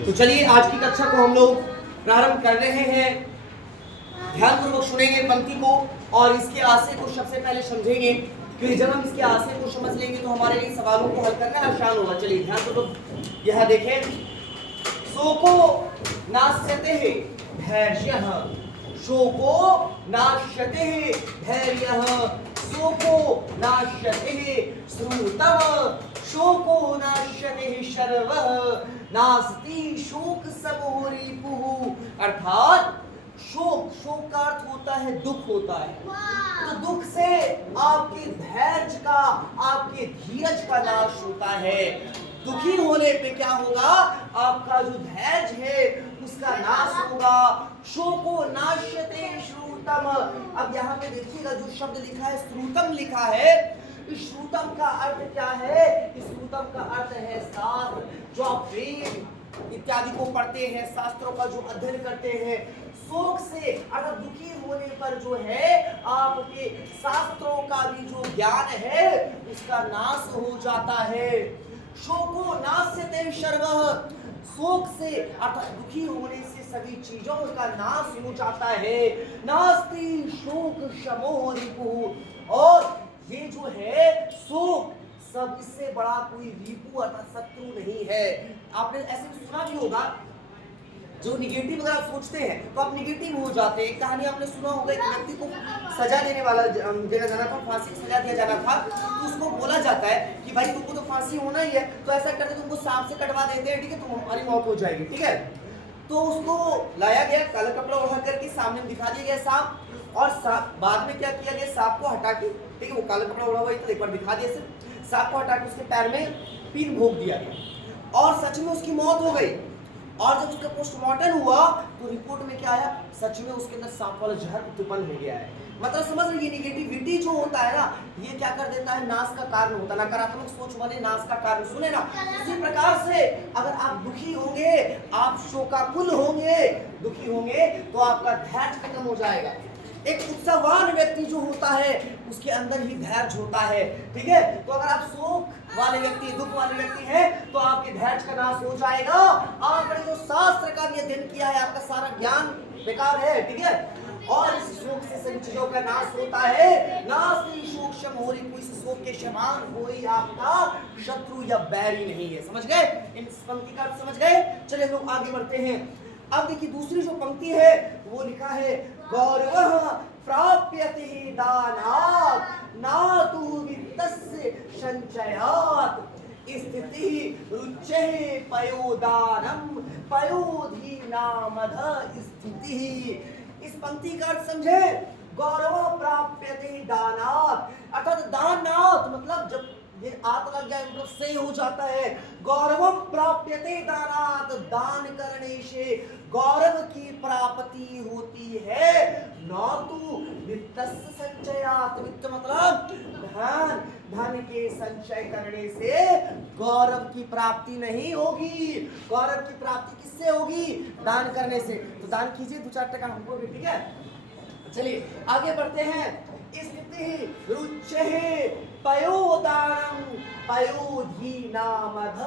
तो चलिए आज की कक्षा को हम लोग प्रारंभ कर रहे हैं। ध्यानपूर्वक सुनेंगे पंक्ति को और इसके आशय को सबसे पहले समझेंगे, क्योंकि जब हम इसके आशय को समझ लेंगे तो हमारे लिए सवालों को हल करना आसान होगा। चलिए ध्यानपूर्वक यह देखें। शोको नाश्यते धैर्यः, शोको नाश्यते धैर्यः, शोको नाश्यते श्रुतम्, शोको नाश्यते शर्वः, नास्ति शोक समो रिपुः। अर्थात शोक, शोक का अर्थ होता है दुख होता है। तो दुख से आपके धैर्य का, आपके धीरज का नाश होता है। दुखी होने पे क्या होगा? आपका जो धैर्य है उसका नाश होगा। शोको नाश्यते श्रुतम। अब यहाँ पे देखिएगा जो शब्द लिखा है श्रुतम लिखा है, इस श्रुतम का अर्थ क्या है? इस श्रुतम का अर्थ है शास्त्र। जो आप वेद इत्यादि को पढ़ते हैं, शास्त्रों का जो अध्ययन करते हैं, शोक से अगर दुखी होने पर जो है आपके शास्त्रों का भी जो ज्ञान है उसका नाश हो जाता है। शोको नाश्यते शर्वः, शोक से अर्थात दुखी होने से सभी चीजों का नाश हो जाता है। नास्ति शोक शमो रिपुः, और ये जो है शोक सब इससे बड़ा कोई रिपु अर्थात शत्रु नहीं है। आपने ऐसे सुना भी होगा, जो निगेटिव अगर आप सोचते हैं तो आप निगेटिव हो जाते हैं। कहानी आपने सुना होगा, एक व्यक्ति को सजा देने वाला देना जाना था, फांसी की सजा दिया जाना था, तो उसको बोला जाता है कि भाई तुमको तो फांसी होना ही है, तो ऐसा करते तुमको सांप से कटवा देते हैं, ठीक है, तुम्हारी मौत हो जाएगी, ठीक है। तो उसको लाया गया, काला कपड़ा ओढ़ा करके सामने दिखा दिया गया सांप, और बाद में क्या किया गया, सांप को हटा के, ठीक है, वो काला कपड़ा ओढ़ा हुआ तो एक बार दिखा दिया, सांप को हटा के उसके पैर में पिन भोंक दिया गया, और सच में उसकी मौत हो गई। और जब उसका पोस्टमार्टम हुआ तो रिपोर्ट में क्या आया? सच में उसके अंदर सांप वाला जहर उत्पन्न हो गया है। मतलब समझ लीजिए निगेटिविटी जो होता है ना, ये क्या कर देता है? नाश का कारण होता है। नकारात्मक सोच वाले नाश का कारण, सुने ना। इसी प्रकार से अगर आप दुखी होंगे, आप शोकाकुल होंगे, दुखी होंगे, तो आपका धैर्य खत्म हो जाएगा। एक उत्साहवान व्यक्ति जो होता है उसके अंदर ही धैर्य होता है, ठीक है। तो अगर आप शोक वाले व्यक्ति, दुख वाले व्यक्ति हैं, तो आपके धैर्य का नाश हो जाएगा। आपने जो शास्त्र का भी अध्ययन किया है, आपका सारा ज्ञान बेकार है, ठीक है। और इस शोक से सभी चीजों का नाश होता है। नास्ति शोक शमो रिपुः, इस शोक के समान कोई आपका शत्रु या बैरी नहीं है। समझ गए? इन पंक्ति का अर्थ समझ गए? चलिए लोग आगे बढ़ते हैं। अब देखिए दूसरी जो पंक्ति है वो लिखा है, गौरवः प्राप्यते दानात् न तु वित्तस्य संचयात्, स्थितिः रुच्यते पयोदानं पयोधीनामध स्थितिः। इस पंक्ति का अर्थ समझे। गौरवः प्राप्यते दानात्, अर्थात दानात् मतलब जब ये आत लग जाए मतलब से हो जाता है। गौरवम प्राप्यते दानात्, दान करने से गौरव की प्राप्ति होती है। न तो वित्तस्य संचयात्, वित्त मतलब धन, धन के संचय करने से गौरव की प्राप्ति नहीं होगी। गौरव की प्राप्ति किससे होगी? दान करने से। तो दान कीजिए, 2-4 टका हमको भी, ठीक है। चलिए आगे बढ़ते हैं। स्थिति रुच्यते पयोदानं पयोधीनामध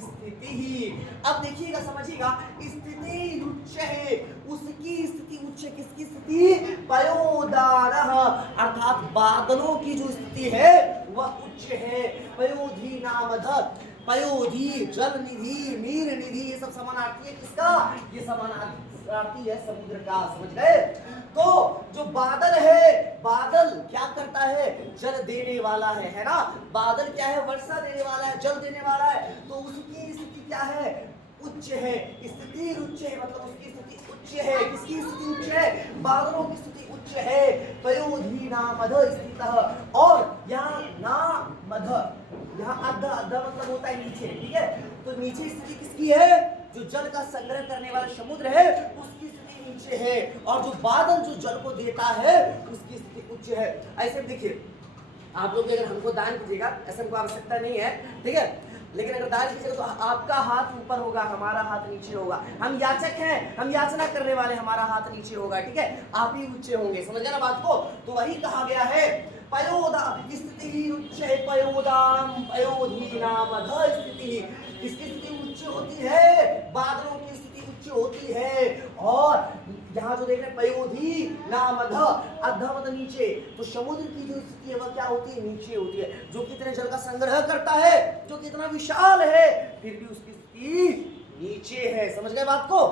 स्थितिः। अब देखिएगा, समझिएगा, स्थिति रुच्यते, उसकी स्थिति उच्च, किसकी स्थिति? पयोदानः, अर्थात बादलों की जो स्थिति है वह उच्च है। पयोधीनामध, पयोधी जल निधि, नीर निधि, ये सब समानार्थी है किसका? ये समानार्थी है समुद्र का। समझ गए? तो जो बादल है, बादल क्या करता है? जल देने वाला है ना। बादल क्या है? वर्षा देने वाला है, जल देने वाला है। तो उसकी स्थिति क्या है? उच्च है। स्थिति उच्च है मतलब उसकी स्थिति उच्च है। किसकी स्थिति उच्च है? बादलों की स्थिति उच्च है। पयोधीनामध स्थितः, और यहाँ ना मध, यहाँ अध, अध मतलब होता है नीचे, ठीक है। तो नीचे स्थिति किसकी है? जो जल का संग्रह करने वाला समुद्र है उसकी स्थिति नीचे है, और जो बादल जो जल को देता है उसकी स्थिति उच्च है। ऐसे देखिए, आप लोग अगर हमको दान कीजिएगा, ऐसा हमको आवश्यकता नहीं है, ठीक है, लेकिन अगर दान कीजिएगा तो आपका हाथ ऊपर होगा, हमारा हाथ नीचे होगा। हम याचक हैं, हम याचना करने वाले, हमारा हाथ नीचे होगा, ठीक है, आप ही ऊंचे होंगे। समझ गए ना बात को? तो वही कहा गया है, पयोदा स्थिति उच्च पयोदाम पयोधीनामध स्थिति। इसकी स्थिति उच्च होती है बादलों होती है। और यहाँ जो देख रहे हैं पयोधी नाम अध, अध मतलब नीचे, तो समुद्र की जो स्थिति है वह क्या होती है, नीचे होती है, जो कितने जल का संग्रह करता है, जो कितना विशाल है, फिर भी उसकी स्थिति नीचे है। समझ गए बात को,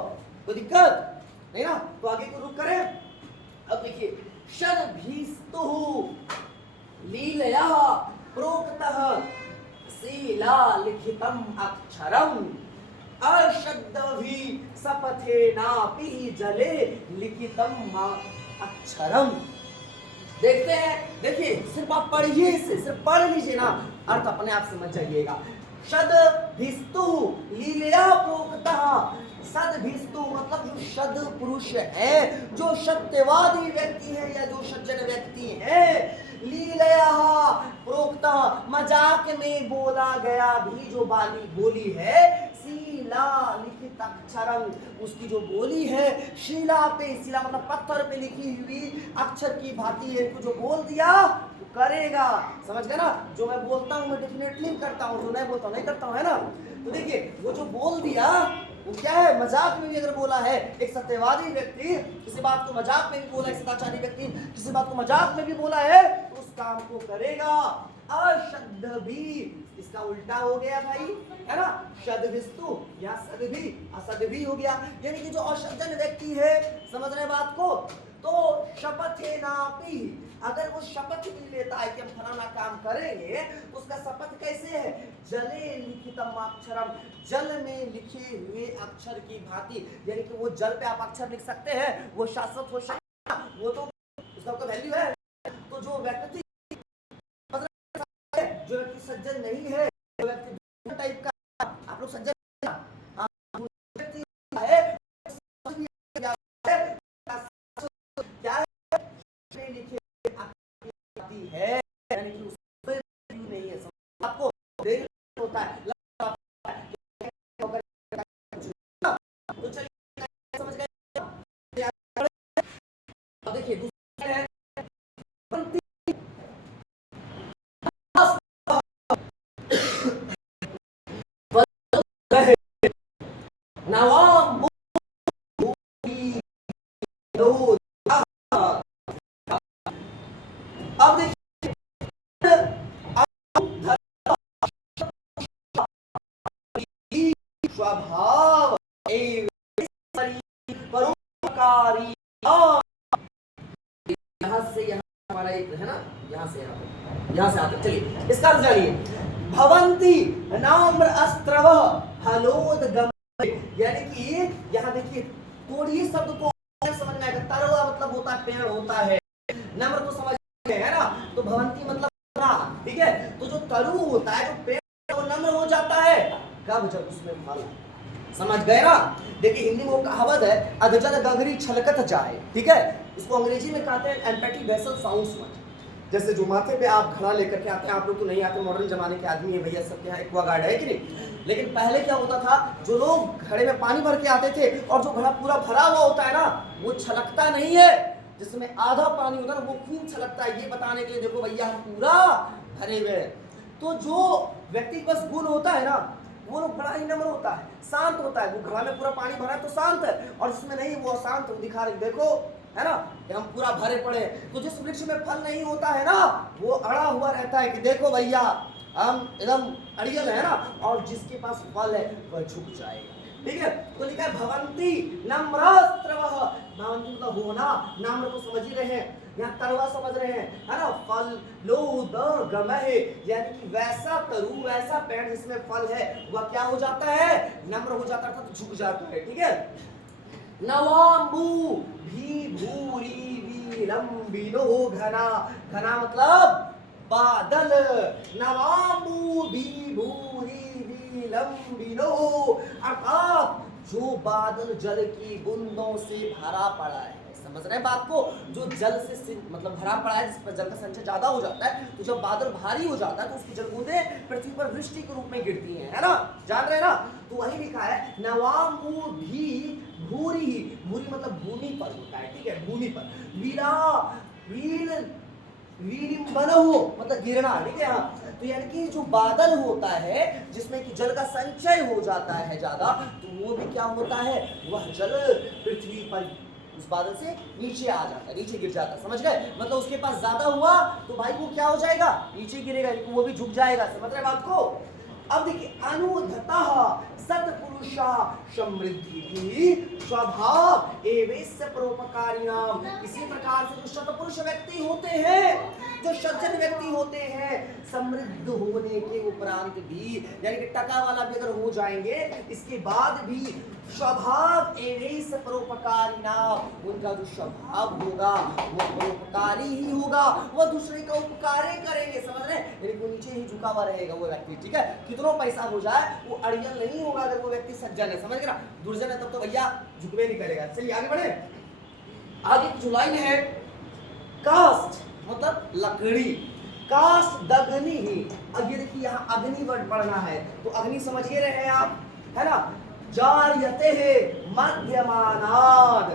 कोई दिक्कत नहीं ना। तो आगे को रुक करें। अब देखिए शदभीस्तु लीलया प्रोक्तः शीला लिखितम अक्षरम अशब्दभी सपथेनापि जले लिखितम अक्षरम। देखते हैं, देखिए सिर्फ आप पढ़िए, इसे सिर्फ पढ़ लीजिए ना, अर्थ अपने आप समझ जाइएगा। शदभिस्तु लीलया प्रोक्तः, सदभिस्तु मतलब जो शद पुरुष है, जो सत्यवादी व्यक्ति है या जो सज्जन व्यक्ति है, लीलया प्रोक्तः मजाक में बोला गया भी जो बाली बोली है, शीला लिखित अक्षरम उसकी जो बोली है, शीला पे, शीला मतलब पत्थर पे लिखी हुई अक्षर की भांति है, जो बोल दिया तो करेगा। समझ गए ना, जो मैं बोलता हूँ मैं डेफिनेटली करता हूँ, जो नहीं बोलता हूँ नहीं करता हूँ, है ना। तो देखिए वो जो बोल दिया वो क्या है, मजाक में भी अगर बोला है, एक सत्यवादी व्यक्ति किसी बात को मजाक में भी बोला, एक सदाचारी व्यक्ति किसी बात को मजाक में भी बोला है, तो उस काम को करेगा। अशद्ध भी इसका उल्टा हो गया भाई, है ना, शदभिस्तु या सदभी असद भी हो गया, यानी कि जो अशज्जन व्यक्ति है, समझ रहे बात को, तो शपथेनापि अगर वो शपथ भी लेता है कि हम फलाना काम करेंगे, तो उसका शपथ कैसे है, जले लिखितम अक्षरम जल में लिखे हुए अक्षर की भांति, यानी कि वो जल पे आप अक्षर लिख सकते हैं, वो शाश्वत हो सकता, वो तो उसका कोई वैल्यू है। तो जो व्यक्ति सज्जन नहीं है, जो व्यक्ति टाइप का, आप लोग सज्जन है, यानी कि उसमें नहीं है, आपको देर होता है, तो चलिए समझ गए। अब देखिए दूसरा है नवाम। अब देखिए स्वभाव परोपकारी, यहाँ से यहाँ हमारा एक है ना, यहाँ से यहाँ से आते, चलिए इसका अर्थ जानिए। भवंती नाम्र अस्त्रव हलोदगम, यानी कि यहाँ देखिए तोड़िए शब्द को समझ में आएगा। तरवा मतलब होता है पेड़ होता है, नम्र तो समझ है ना, तो भवंती मतलब ठीक है, तो जो तरु होता है, जो पेड़ वो नम्र हो जाता है कब, जब उसमें फल। समझ गए ना। देखिए हिंदी में वो कहावत है, अधजल गगरी छलकत जाए, ठीक है, इसको अंग्रेजी में कहते हैं एम्पैथी वेसल साउंड्स मच। जैसे जो माथे पे आप घड़ा लेकर के आते हैं, आप लोग तो नहीं आते, मॉडर्न जमाने के आदमी है भैया, सबके यहाँ एक्वागार्ड है कि नहीं, लेकिन पहले क्या होता था, जो लोग घड़े में पानी भर के आते थे और जो घड़ा पूरा भरा हुआ होता है ना, वो छलकता नहीं है, जिसमें आधा पानी होता है ना वो खूब छलकता है, ये बताने के लिए देखो भैया हम पूरा भरे हुए हैं। तो जो व्यक्ति के पास गुण होता है ना, वो लोग बड़ा ही नम्र होता है, शांत होता है, वो घड़ा में पूरा पानी भरा है तो शांत है, और जिसमें नहीं वो अशांत, वो दिखा रहे देखो, है ना, कि हम पूरा भरे पड़े। तो जिस वृक्ष में फल नहीं होता है ना, वो अड़ा हुआ रहता है कि देखो भैया हम एकदम अड़ियल है ना, और जिसके पास फल है वह झुक जाएगा, ठीक है। तो लिखा है भवंती नम्रास्त्रवः, भवंती मतलब होना, नम्र तो समझ ही रहे हैं, यहाँ तरवा समझ रहे हैं, है ना, फल लोदगमः, यानी कि वैसा तरु, वैसा पेड़ जिसमें फल है वह क्या हो जाता है, नम्र हो जाता है, तो झुक जाता है, ठीक है। नवाम्बु भी भूरी विलंबिनो घना, घना मतलब बादल, नवाम्बु भी भूरी विलंबिनो, अर्थात जो बादल जल की बूंदों से भरा पड़ा है। समझ रहे हैं बात को, जो जल से मतलब भरा पड़ा है, जिस पर जल का संचय ज्यादा हो जाता है, तो जब बादल भारी हो जाता है तो उसकी जल बूंदें पृथ्वी पर वृष्टि के रूप में गिरती हैं, है ना, जान रहे हैं ना। तो वही लिखा है नवाम्बु भी भूरी, भूरी मतलब भूमि पर होता है, ठीक है, भूमि पर, वीला वील वीलिंबनो मतलब गिरना, ठीक है। तो यानी कि जो बादल होता है जिसमें कि जल का संचय हो जाता है ज्यादा, तो वो भी क्या होता है, वह जल पृथ्वी पर उस बादल से नीचे आ जाता है, नीचे गिर जाता है, समझ गए। मतलब उसके पास ज्यादा हुआ तो भाई वो क्या हो जाएगा, नीचे गिरेगा, वो भी झुक जाएगा, समझ रहे बात को। अब देखिए अनुधतः सत्पुरुषा समृद्धि की स्वभाव एवैस्य परोपकारिणाम, इसी प्रकार से जो सत्पुरुष व्यक्ति होते हैं, जो सज्जन व्यक्ति होते हैं, समृद्ध होने के उपरांत भी यानी कि टका वाला भी अगर हो जाएंगे इसके बाद भी स्वभाव एवैस्य परोपकारिणाम, उनका जो स्वभाव होगा वो परोपकारी ही होगा, वो दूसरे का उपकार करेंगे, समझ रहे, यानी वो नीचे ही झुका हुआ रहेगा वो व्यक्ति, ठीक है। कितना पैसा हो जाए वो अड़ियल नहीं होगा अगर वो व्यक्ति सज्जन है, समझ गए ना। दुर्जन है तब तो भैया झुकवे नहीं करेगा। चलिए आगे बढ़े। आगे की जो लाइन है, कास्ट मतलब लकड़ी, कास्ट दग्नि ही। अब ये देखिए यहाँ अग्नि वर्ड पढ़ना है तो अग्नि समझिए रहे हैं आप, है ना। जायते है मध्यमानाद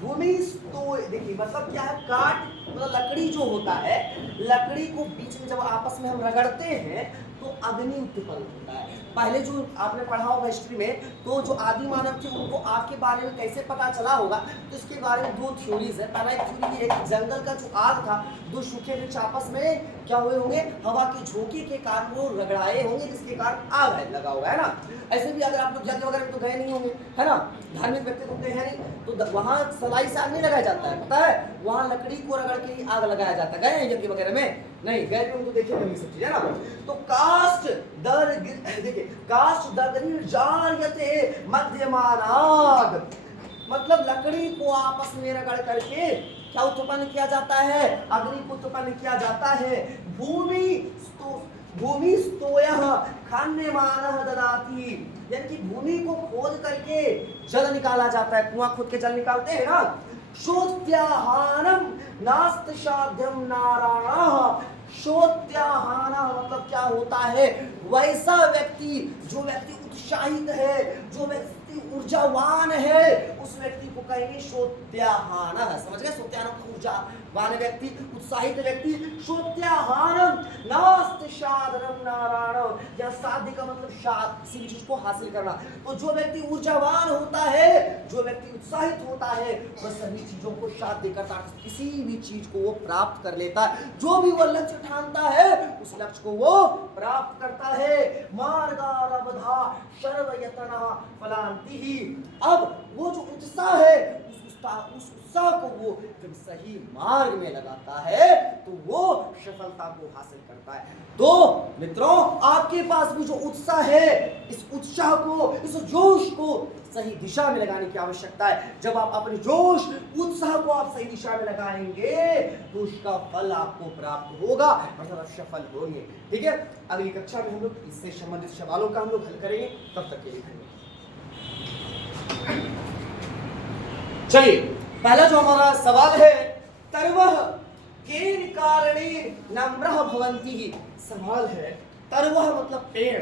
भूमि, तो देखिए मतलब क्या है, काट मतलब लकड़ी जो होता है, लकड़ी को बीच में जब आपस में हम रगड़ते हैं तो अग्नि उत्पन्न होता है। पहले जो आपने पढ़ा होगा हिस्ट्री में, तो जो आदि मानव थे उनको आग के बारे में कैसे पता चला होगा, तो इसके बारे में दो थ्योरीज है। पहला एक थ्योरी, एक जंगल का जो आग था, दो सूखे वृक्ष आपस में क्या हुए होंगे, हवा के झोंके के कारण वो रगड़ाए होंगे, जिसके कारण आग है लगा होगा, है ना। ऐसे भी अगर आप लोग यज्ञ वगैरह में तो गए नहीं होंगे, है ना, धार्मिक व्यक्ति तो हैं नहीं, तो वहाँ सलाई से आग नहीं लगाया जाता है, पता है, वहाँ लकड़ी को रगड़ के ही आग लगाया जाता है। गए यज्ञ वगैरह में नहीं गए तो उनको देखे नहीं सब चीज, है ना। तो कास्ट दर देखिए, कास्ट दग्नि जायते मध्यमानाद, मतलब लकड़ी को आपस में रगड़ करके क्या उत्पन्न किया जाता है, अग्नि को उत्पन्न किया जाता है। भूमि स्तोयः खान्यमानः ददाति, यानी कि भूमि को खोद करके जल निकाला जाता है, कुआं खोद के जल निकालते हैं ना। शोत्याहानम नास्त साध्यम नारायणः, शोत्याहाना मतलब क्या होता है, वैसा व्यक्ति, जो व्यक्ति उत्साहित है, जो व्यक्ति ऊर्जावान है, उस व्यक्ति को कहेंगे शोत्याहाना, समझ गए। शोत्याहान ऊर्जावान व्यक्ति, उत्साहित व्यक्ति, शोत्याहानम नास्त साधनम नारायण, या साध्य का मतलब किसी भी चीज को हासिल करना। तो जो व्यक्ति ऊर्जावान होता है, जो व्यक्ति उत्साहित होता है, वह सभी चीजों को साध्य करता है, किसी भी चीज को वो प्राप्त कर लेता है, जो भी वो लक्ष्य ठानता है उस लक्ष्य को वो प्राप्त करता है। मार्गारब्धा सर्वयतनः फलान्ति ही, अब वो जो उत्साह है उस उत्साह को वो जब सही मार्ग में लगाता है तो वो सफलता को हासिल करता है। तो मित्रों, आपके पास भी जो उत्साह है, इस उत्साह को, इस जोश को सही दिशा में लगाने की आवश्यकता है। जब आप अपने जोश उत्साह को आप सही दिशा में लगाएंगे तो उसका फल आपको प्राप्त होगा, मतलब आप सफल होंगे, ठीक है। अगली कक्षा में हम लोग इससे संबंधित सवालों का हम लोग हल करेंगे, तब तक के लिए धन्यवाद। चलिए, पहला जो हमारा सवाल है, तरवः केन कारणेन नम्रः भवन्ति। सवाल है, तरवः मतलब पेड़,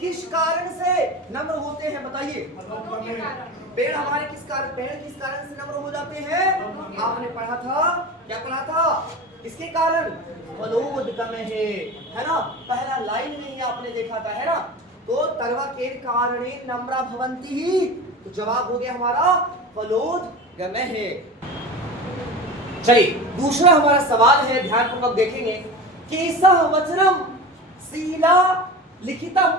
किस कारण से नम्र होते हैं, बताइए। पेड़ हमारे किस कारण, पेड़ किस कारण से नम्र हो जाते हैं, आपने पढ़ा था, क्या पढ़ा था, इसके कारण फलोदगमः है ना, पहला लाइन में ही आपने देखा था, है ना। तो तरवा के कारणेन नम्रा भवन्ति, तो जवाब हो गया हमारा फलोदगमः। चलिए, दूसरा हमारा सवाल है, ध्यानपूर्वक देखेंगे। केसः वचनम शीला लिखितम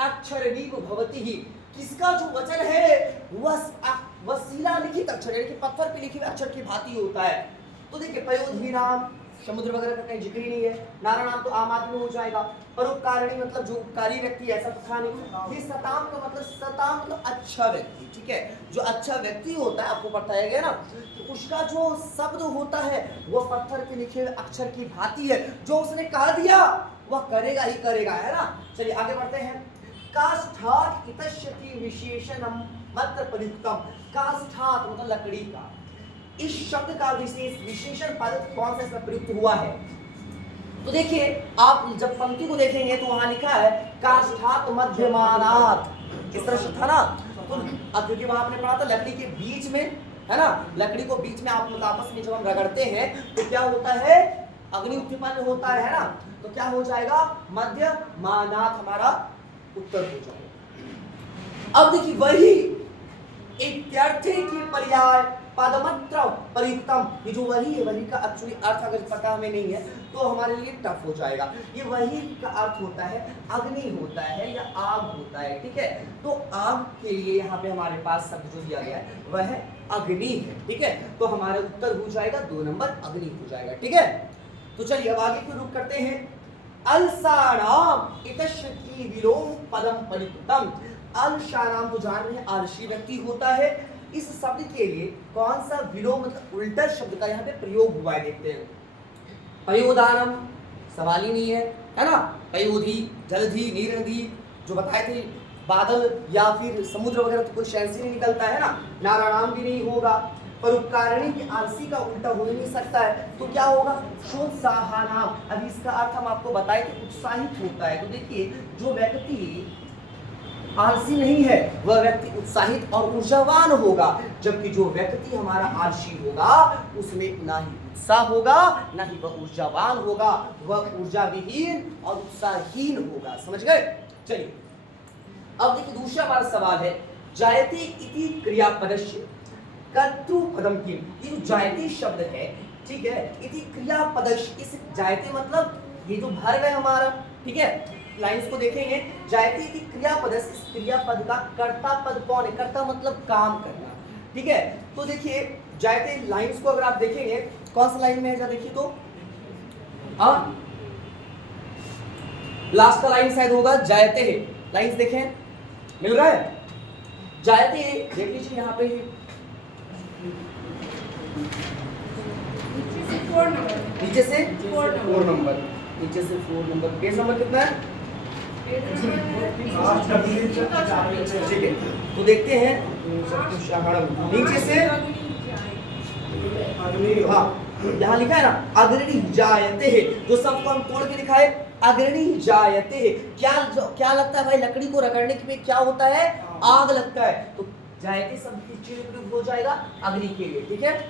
अक्षरणी को भवती ही, किसका जो वचन है वह शिला लिखित अक्षर यानी कि पत्थर पे लिखे हुए अक्षर की भांति होता है। तो देखिए, पयोधी नाम समुद्र वगैरह का कहीं जिक्र ही नहीं है, नारा नाम तो आम आदमी हो जाएगा, परोपकारिणी मतलब जो उपकारी व्यक्ति, ऐसा तो था नहीं। ये सताम का मतलब, सताम मतलब अच्छा व्यक्ति, ठीक है, जो अच्छा व्यक्ति होता है, आपको बताया गया ना, तो उसका जो शब्द होता है वह पत्थर पे लिखे हुए अक्षर की भांति है, जो उसने कह दिया वह करेगा ही करेगा, है ना। चलिए आगे बढ़ते हैं। काष्ठात् इतश्यति विशेषणम मत्र प्रयुक्तम, काष्ठात् मतलब लकड़ी का, इस शब्द का विशेषण पद कौन सा इसमें प्रयुक्त हुआ है। तो देखिए, आप जब पंक्ति को देखेंगे तो वहां लिखा है काष्ठात् मध्यमानात्, इस तरह से था ना। तो अब क्योंकि वहां आपने पढ़ा था लकड़ी के बीच में, है ना, लकड़ी को बीच में आप लोग आपस में जब हम रगड़ते हैं तो क्या होता है, अग्नि उत्पन्न होता है ना। तो क्या हो जाएगा, मध्य मानात हमारा उत्तर हो जाएगा। अब देखिए वही इत्यर्थे की पर्याय पदमत्र परितम, ये जो वही है, वही का एक्चुअली अर्थ अगर पता हमें नहीं है तो हमारे लिए टफ हो जाएगा। ये वही का अर्थ होता है अग्नि होता है या आग होता है, ठीक है। तो आग के लिए यहाँ पे हमारे पास शब्द जो दिया गया है वह है अग्नि है, ठीक है। तो हमारा उत्तर हो जाएगा 2 नंबर अग्नि हो जाएगा, ठीक है। तो चलिए अब आगे को रुक करते हैं। अलसाराम इतश्रुति विलोम पदम परितम। अलसाराम तो जान रहे हैं आलसी व्यक्ति होता है। इस शब्द के लिए कौन सा विलोम मतलब उल्टा शब्द का यहाँ पे प्रयोग हुआ है, देखते हैं। पयोदानम सवाल ही नहीं है ना। पयोधी, जलधि, नीरनदी जो बताए थे, बादल या फिर समुद्र वगैरह तो कोई शहर से नहीं निकलता है ना। नारायणाम भी नहीं होगा। परोपकारिणी की आलसी का उल्टा हो ही नहीं सकता है, तो क्या होगा, सोत्साहानाम। अभी इसका अर्थ हम आपको बताए थे उत्साहित होता है। तो देखिए जो व्यक्ति आलसी नहीं है वह व्यक्ति उत्साहित और ऊर्जावान होगा, जबकि जो व्यक्ति हमारा आलसी होगा उसमें ना ही उत्साह होगा ना ही वह ऊर्जावान होगा, वह ऊर्जा विहीन और उत्साहहीन होगा। समझ गए। चलिए अब देखिए दूसरा हमारा सवाल है, जायते इति क्रियापदस्य कर्तृपदम की। ये जो जायते शब्द है, ठीक है, इति क्रियापदस्य, इस जायते मतलब ये जो भर है हमारा, ठीक है। लाइंस को देखेंगे, जायते इति क्रियापद, इस क्रियापद का कर्ता पद कौन है, कर्ता मतलब काम करना, ठीक है। तो देखिए जायते लाइंस को अगर आप देखेंगे कौन सा लाइन में है, जरा देखिए तो लास्ट का लाइन शायद होगा जायते है। लाइंस देखें, मिल रहा है। जायते देख लीजिए यहाँ पे नीचे से 4 नंबर, नीचे से 4 नंबर, पेज नंबर कितना है, ठीक है। तो देखते हैं नीचे से, हाँ यहाँ लिखा है ना अग्रणी जायते है, जो सबको हम तोड़ के लिखा है अग्रणी जायते है। क्या लगता है भाई, लकड़ी को रगड़ने में क्या होता है, आग लगता है। तो जायते शब्द की चीज हो जाएगा अग्नि के लिए, ठीक है।